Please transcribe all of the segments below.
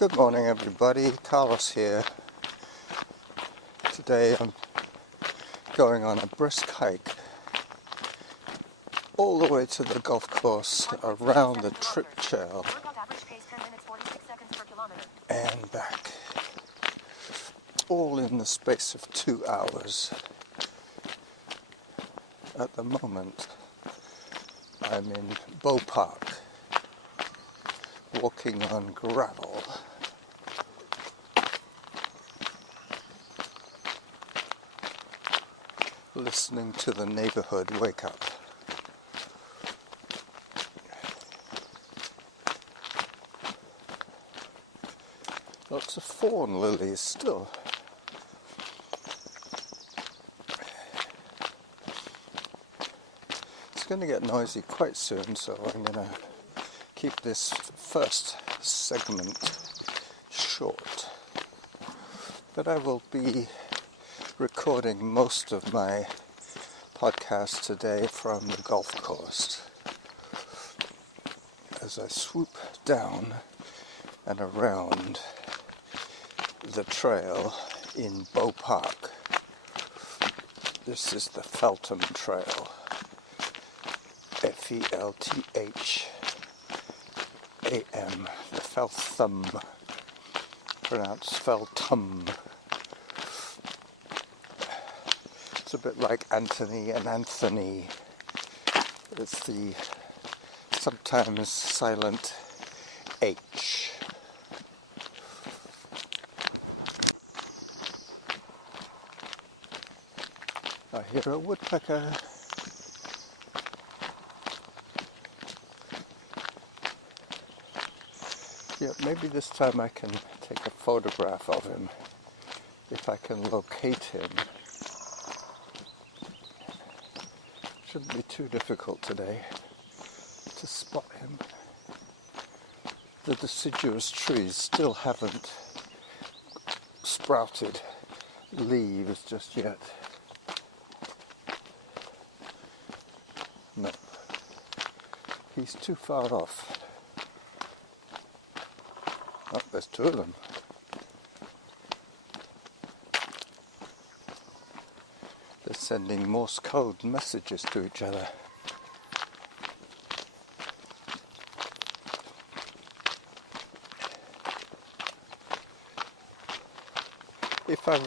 Good morning everybody, Carlos here. Today I'm going on a brisk hike all the way to the golf course, around the trail and back, all in the space of 2 hours. At the moment I'm in Bow Park, walking on gravel. Listening to the neighborhood wake up. Lots of fawn lilies still. It's going to get noisy quite soon, so I'm going to keep this first segment short. But I will be recording most of my podcast today from the golf course as I swoop down and around the trail in Bow Park. This is the Feltham Trail, F-E-L-T-H-A-M, the Feltham, pronounced Feltham. It's a bit like Anthony and Anthony. It's the sometimes silent H. I hear a woodpecker. Yeah, maybe this time I can take a photograph of him, if I can locate him. Shouldn't be too difficult today to spot him. The deciduous trees still haven't sprouted leaves just yet. No, he's too far off. Oh, there's two of them. They're sending Morse code messages to each other. If I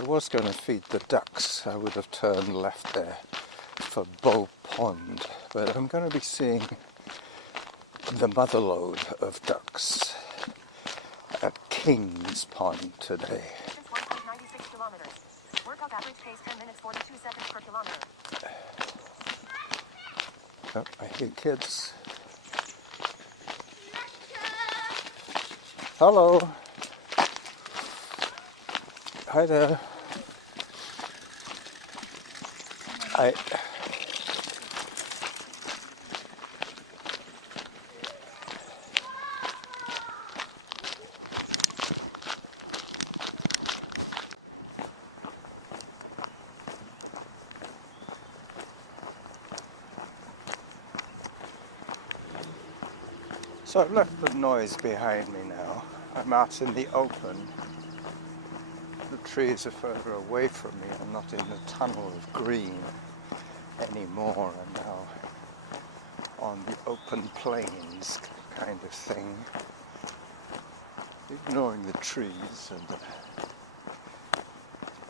was going to feed the ducks, I would have turned left there for Bow Pond, but I'm going to be seeing the motherlode of ducks at King's Pond today. Average pace 10 minutes 42 seconds per kilometer. Oh, I hear kids. Hello. Hi there. So I've left the noise behind me now. I'm out in the open. The trees are further away from me. I'm not in the tunnel of green anymore. I'm now on the open plains kind of thing. Ignoring the trees and the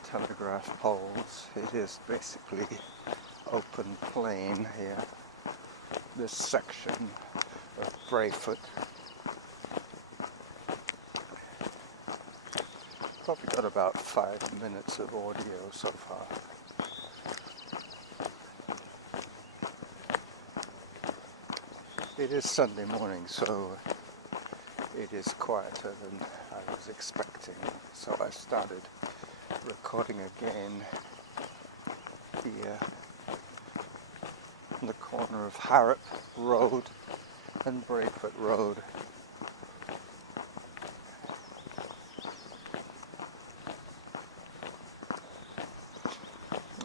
telegraph poles. It is basically open plain here. This section of Brayfoot. Probably got about 5 minutes of audio so far. It is Sunday morning, so it is quieter than I was expecting. So I started recording again here on the corner of Harrop Road and Brayfoot Road.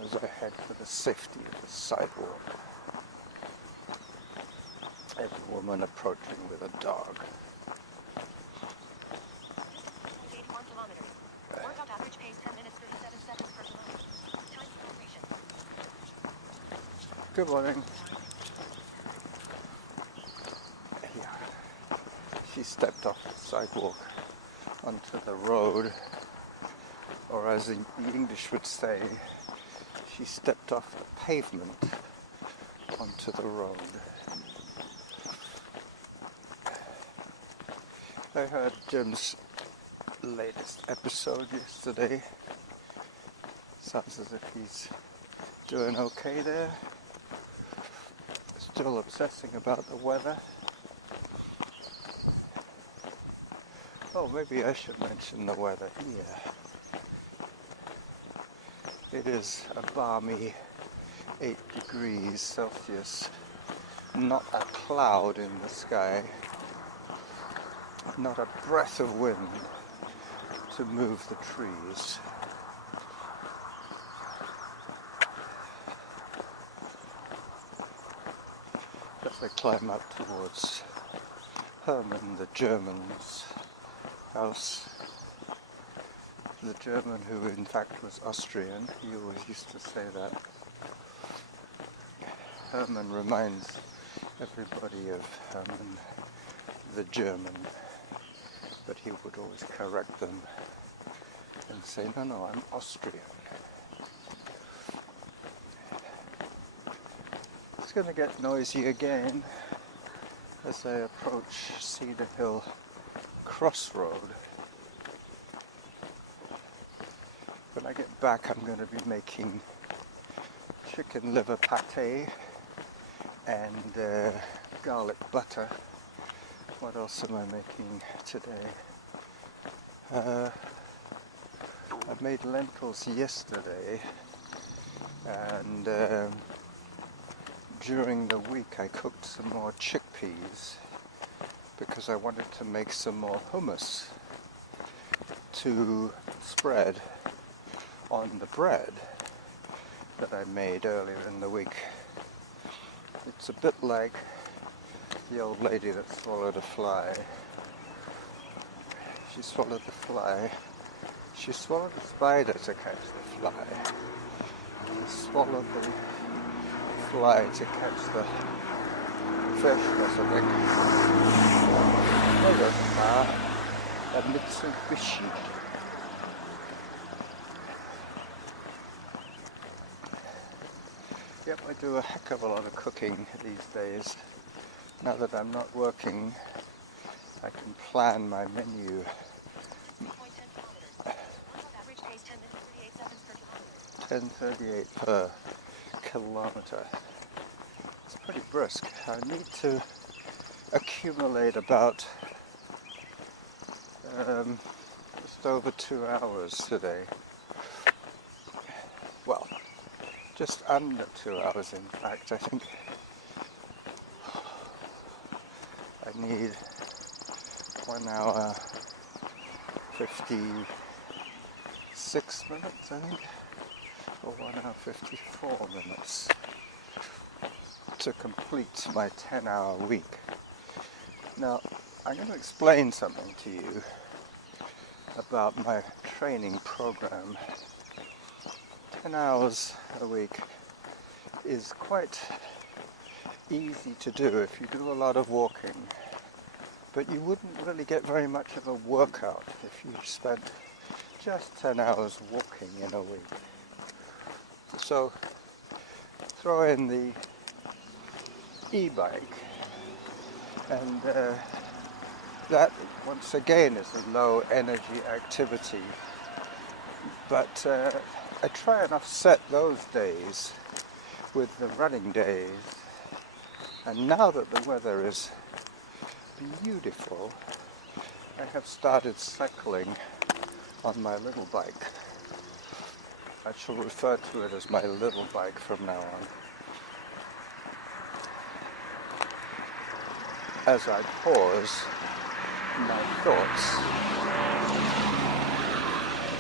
As I head for the safety of the sidewalk. Every woman approaching with a dog. Average pace 10 minutes 37 seconds per kilometer. Time for completion. Good morning. Yeah. She stepped off the sidewalk onto the road, or as the English would say, she stepped off the pavement onto the road. I heard Jim's latest episode yesterday. Sounds as if he's doing okay there. Still obsessing about the weather. Oh, maybe I should mention the weather here. It is a balmy 8 degrees Celsius. Not a cloud in the sky. Not a breath of wind to move the trees. As I climb up towards Herman, the German's house. The German who in fact was Austrian, he always used to say that. Herman reminds everybody of Herman, the German, but he would always correct them and say, no, I'm Austrian. It's going to get noisy again as I approach Cedar Hill Crossroad. When I get back, I'm going to be making chicken liver pate and garlic butter. What else am I making today? I made lentils yesterday, and during the week I cooked some more chickpeas because I wanted to make some more hummus to spread on the bread that I made earlier in the week. It's a bit like the old lady that swallowed a fly. She swallowed the fly. She swallowed the spider to catch the fly. And swallowed the fly to catch the fish or something. There goes a Mitsubishi. Yep, I do a heck of a lot of cooking these days. Now that I'm not working, I can plan my menu. 10:38 per kilometer. It's pretty brisk. I need to accumulate about just over 2 hours today. Well, just under 2 hours in fact. I think I need 1 hour 56 minutes, I think, or 1 hour 54 minutes to complete my 10-hour week. Now, I'm going to explain something to you about my training program. 10 hours a week is quite easy to do if you do a lot of walking, but you wouldn't really get very much of a workout if you spent just 10 hours walking in a week. So throw in the e-bike, and that once again is a low energy activity, but I try and offset those days with the running days. And now that the weather is beautiful, I have started cycling on my little bike. I shall refer to it as my little bike from now on. As I pause my thoughts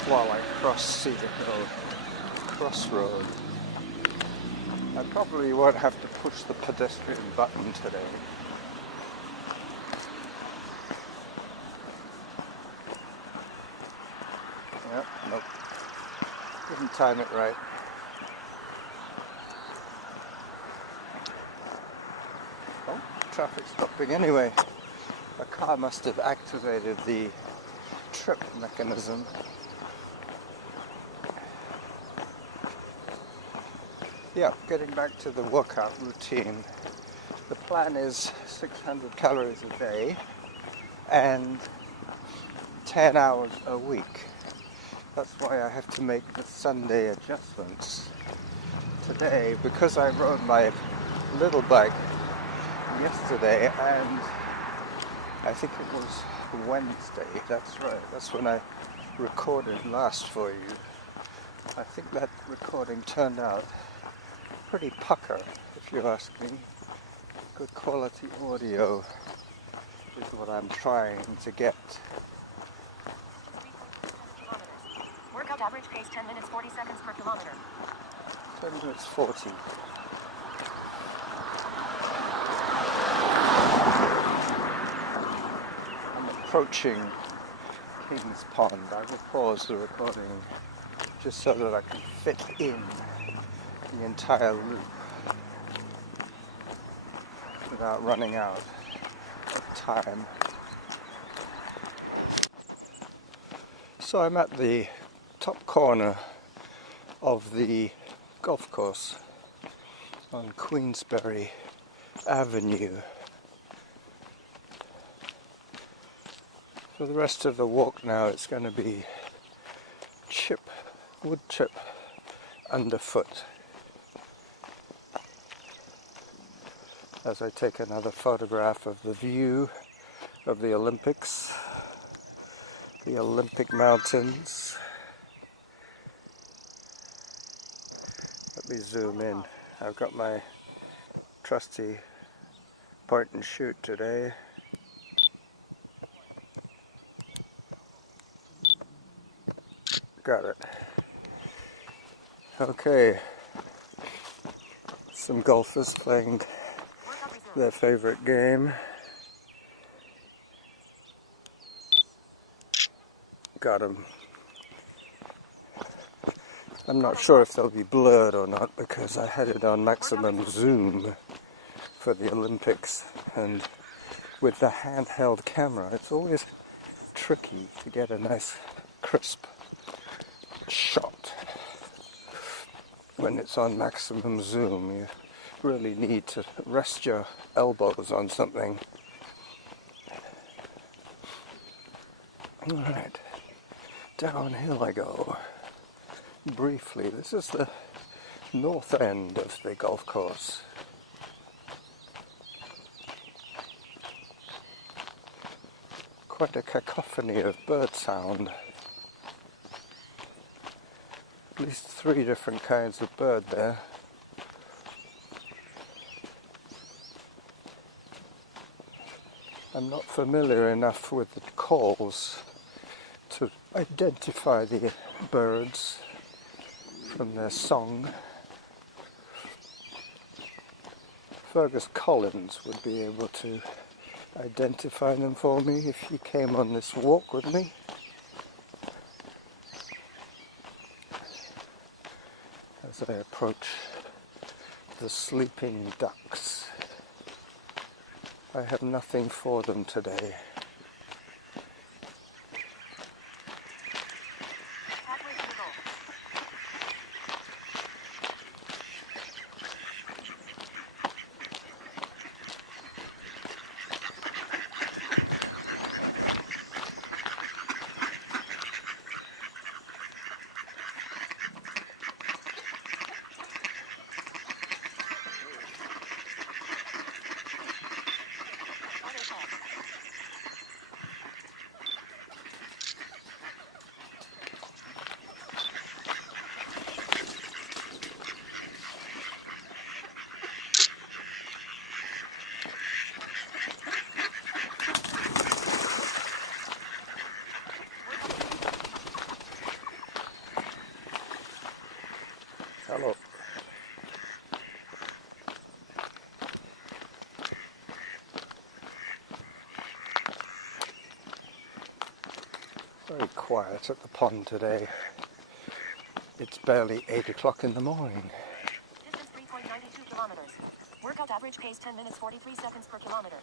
while I cross Cedar Hill Crossroad. I probably won't have to push the pedestrian button today. Yep, nope. time it right. Oh, traffic's stopping anyway. A car must have activated the trip mechanism. Yeah, getting back to the workout routine. The plan is 600 calories a day and 10 hours a week. That's why I have to make the Sunday adjustments. Today, because I rode my little bike yesterday and I think it was Wednesday, that's right, that's when I recorded last for you. I think that recording turned out pretty pucker, if you ask me. Good quality audio is what I'm trying to get. Workout average pace 10 minutes 40 seconds per kilometer. 10 minutes 40. I'm approaching King's Pond. I will pause the recording just so that I can fit in the entire loop without running out of time. So I'm at the top corner of the golf course on Queensberry Avenue. For the rest of the walk now it's going to be wood chip underfoot as I take another photograph of the view of the Olympics, the Olympic Mountains. Let me zoom in. I've got my trusty point and shoot today. Got it. Okay. Some golfers playing their favorite game. Got them. I'm not sure if they'll be blurred or not because I had it on maximum zoom for the Olympics, and with the handheld camera it's always tricky to get a nice crisp shot when it's on maximum zoom. You really need to rest your elbows on something. Alright, downhill I go. Briefly, this is the north end of the golf course. Quite a cacophony of bird sound. At least 3 different kinds of bird there. I'm not familiar enough with the calls to identify the birds from their song. Fergus Collins would be able to identify them for me if he came on this walk with me. As I approach the sleeping ducks, I have nothing for them today. Hello. Very quiet at the pond today. It's barely 8 o'clock in the morning. Distance 3.92 kilometers. Workout average pace 10 minutes 43 seconds per kilometer.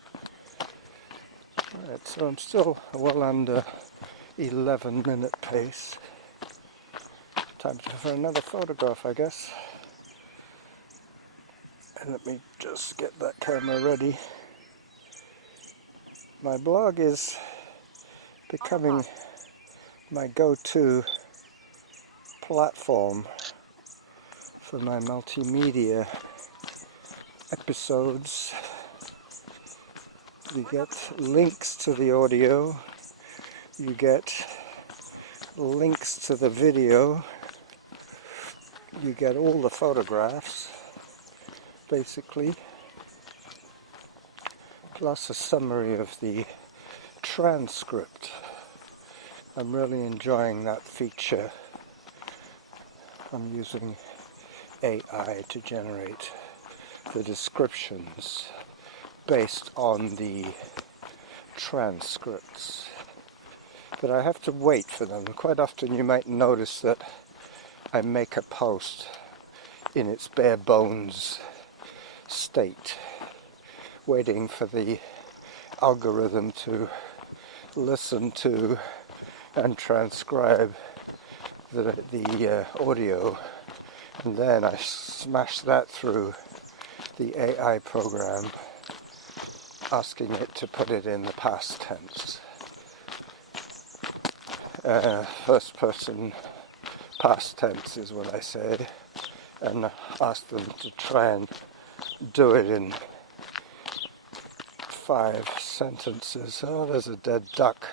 Right, so I'm still well under 11-minute pace. Time for another photograph, I guess. And let me just get that camera ready. My blog is becoming my go-to platform for my multimedia episodes. You get links to the audio, you get links to the video, you get all the photographs, basically, plus a summary of the transcript. I'm really enjoying that feature. I'm using AI to generate the descriptions based on the transcripts. But I have to wait for them. Quite often you might notice that I make a post in its bare bones state, waiting for the algorithm to listen to and transcribe the audio, and then I smash that through the AI program, asking it to put it in the past tense. First person past tense is what I say, and ask them to try and do it in 5 sentences. Oh, there's a dead duck.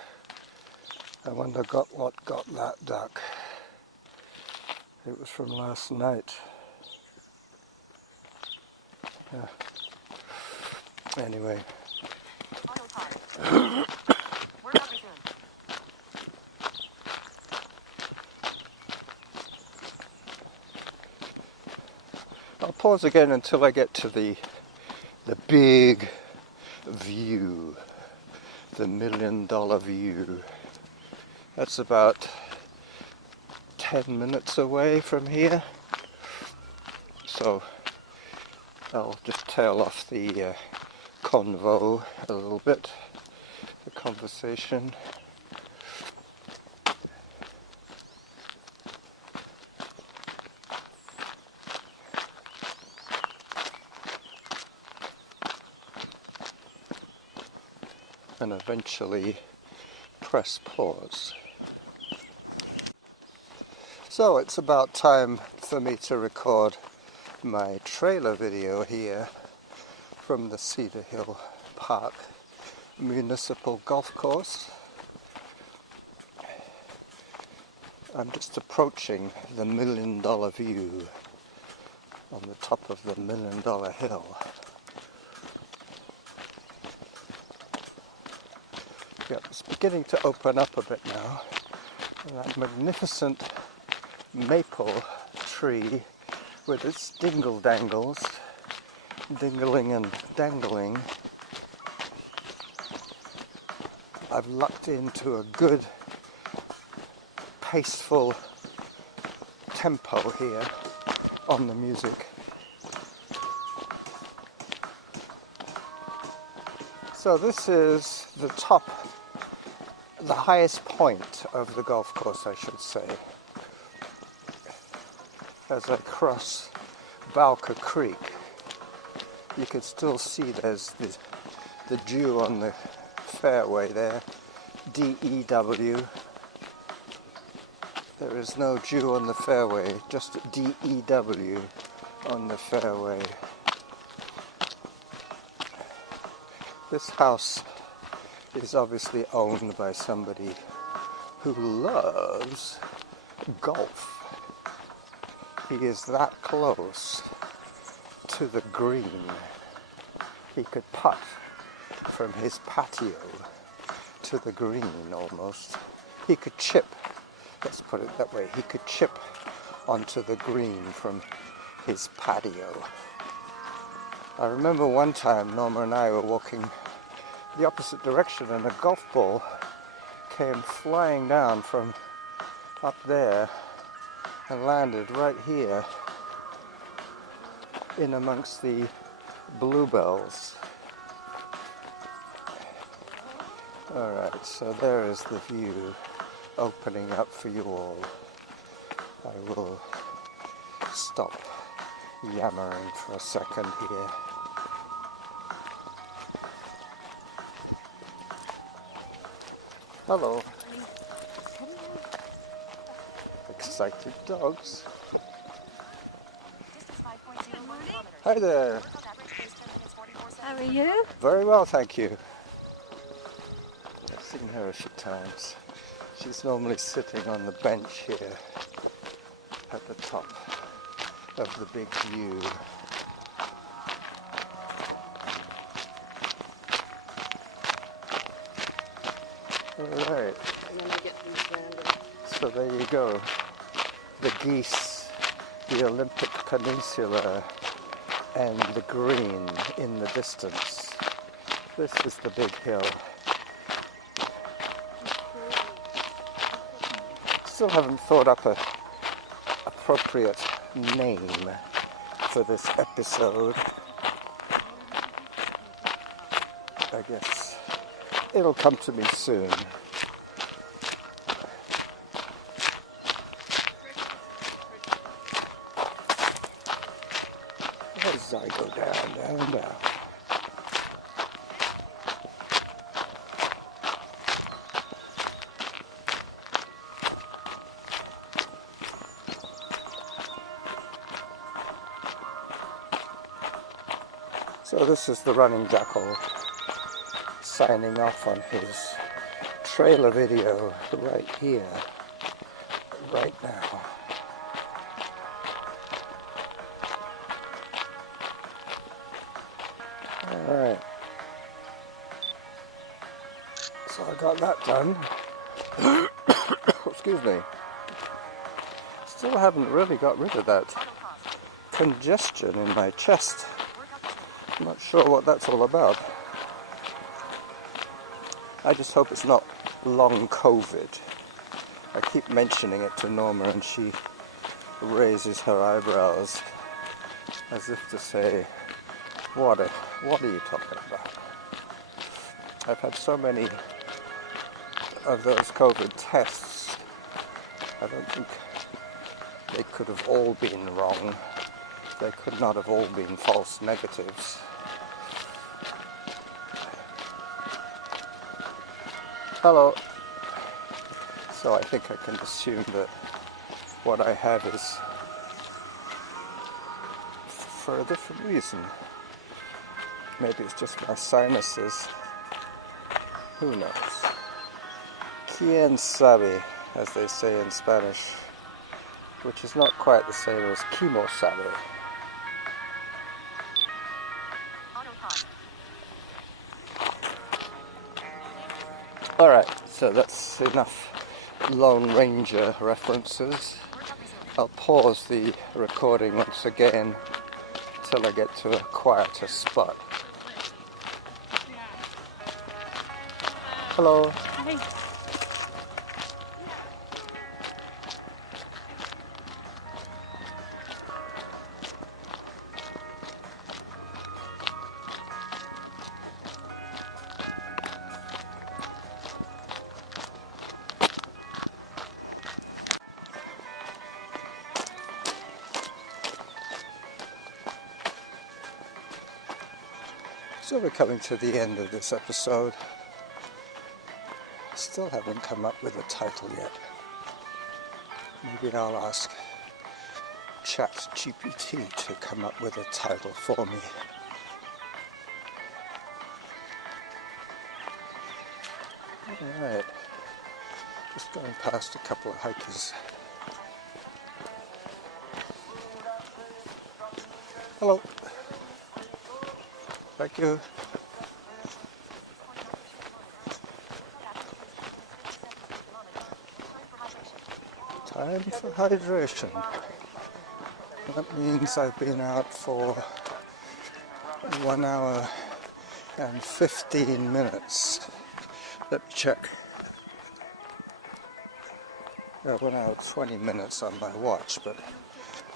I wonder what got that duck. It was from last night. Yeah. Anyway. I'll pause again until I get to the big view, the $1 million view. That's about 10 minutes away from here, so I'll just tail off the convo a little bit, the conversation. And eventually press pause. So it's about time for me to record my trailer video here from the Cedar Hill Park Municipal Golf Course. I'm just approaching the $1 million view on the top of the $1 million hill. Yep, it's beginning to open up a bit now. And that magnificent maple tree with its dingle-dangles, dingling and dangling. I've lucked into a good, paceful tempo here on the music. So this is the highest point of the golf course, I should say. As I cross Bowker Creek, you can still see there's the dew on the fairway there, D-E-W. There is no dew on the fairway, just D-E-W on the fairway. This house is obviously owned by somebody who loves golf. He is that close to the green. He could putt from his patio to the green almost. He could chip, let's put it that way, he could chip onto the green from his patio. I remember one time Norma and I were walking the opposite direction and a golf ball came flying down from up there and landed right here in amongst the bluebells. Alright, so there is the view opening up for you all. I will stop yammering for a second here. Hello. Excited dogs. Hi there. How are you? Very well, thank you. I've seen her a few times. She's normally sitting on the bench here at the top of the big view. Alright. So there you go. The geese, the Olympic Peninsula, and the green in the distance. This is the big hill. Still haven't thought up a appropriate name for this episode. I guess it'll come to me soon. As I go down, down. So this is the running Jackal signing off on his trailer video right here, right now. Alright, so I got that done. Excuse me. Still haven't really got rid of that congestion in my chest. I'm not sure what that's all about. I just hope it's not long COVID. I keep mentioning it to Norma and she raises her eyebrows as if to say, what are you talking about? I've had so many of those COVID tests. I don't think they could have all been wrong. They could not have all been false negatives. Hello. So I think I can assume that what I have is for a different reason. Maybe it's just my sinuses. Who knows? Quien sabe, as they say in Spanish, which is not quite the same as quimo sabe. Alright, so that's enough Lone Ranger references. I'll pause the recording once again until I get to a quieter spot. Hello. Hi. So we're coming to the end of this episode. Still haven't come up with a title yet. Maybe I'll ask ChatGPT to come up with a title for me. Alright, just going past a couple of hikers. Hello. Thank you. Time for hydration. That means I've been out for 1 hour and 15 minutes. Let me check. 1 hour 20 minutes on my watch, but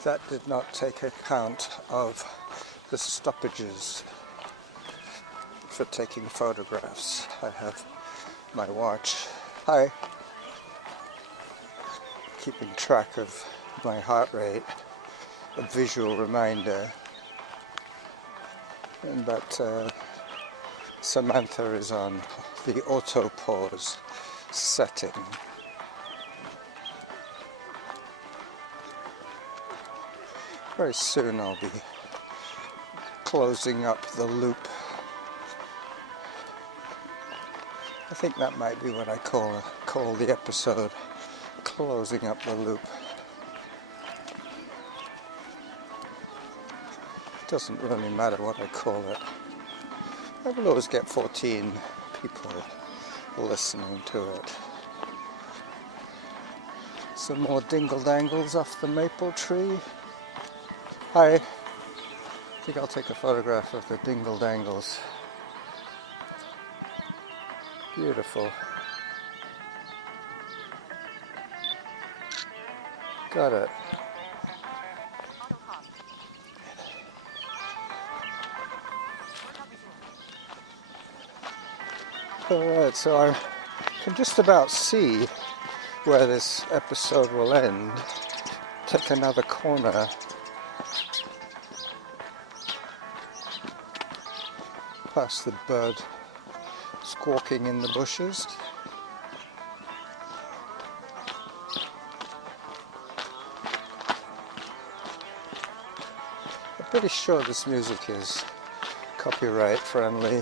that did not take account of the stoppages for taking photographs. I have my watch, keeping track of my heart rate, a visual reminder, but Samantha is on the auto pause setting. Very soon I'll be closing up the loop. I think that might be what I call the episode, closing up the loop. It doesn't really matter what I call it. I will always get 14 people listening to it. Some more dingle-dangles off the maple tree. Hi. I think I'll take a photograph of the dingle-dangles. Beautiful. Got it. Alright, so I can just about see where this episode will end. Take another corner. Past the bird squawking in the bushes. I'm pretty sure this music is copyright friendly,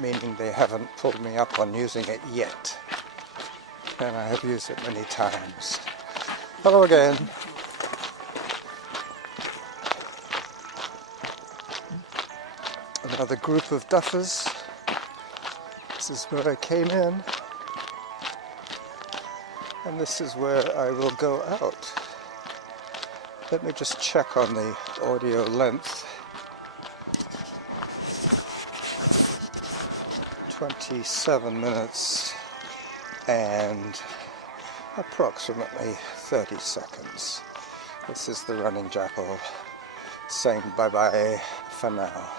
meaning they haven't pulled me up on using it yet, and I have used it many times. Hello again. Another group of duffers. This is where I came in, and this is where I will go out. Let me just check on the audio length. 27 minutes and approximately 30 seconds. This is the running Jackal saying bye-bye for now.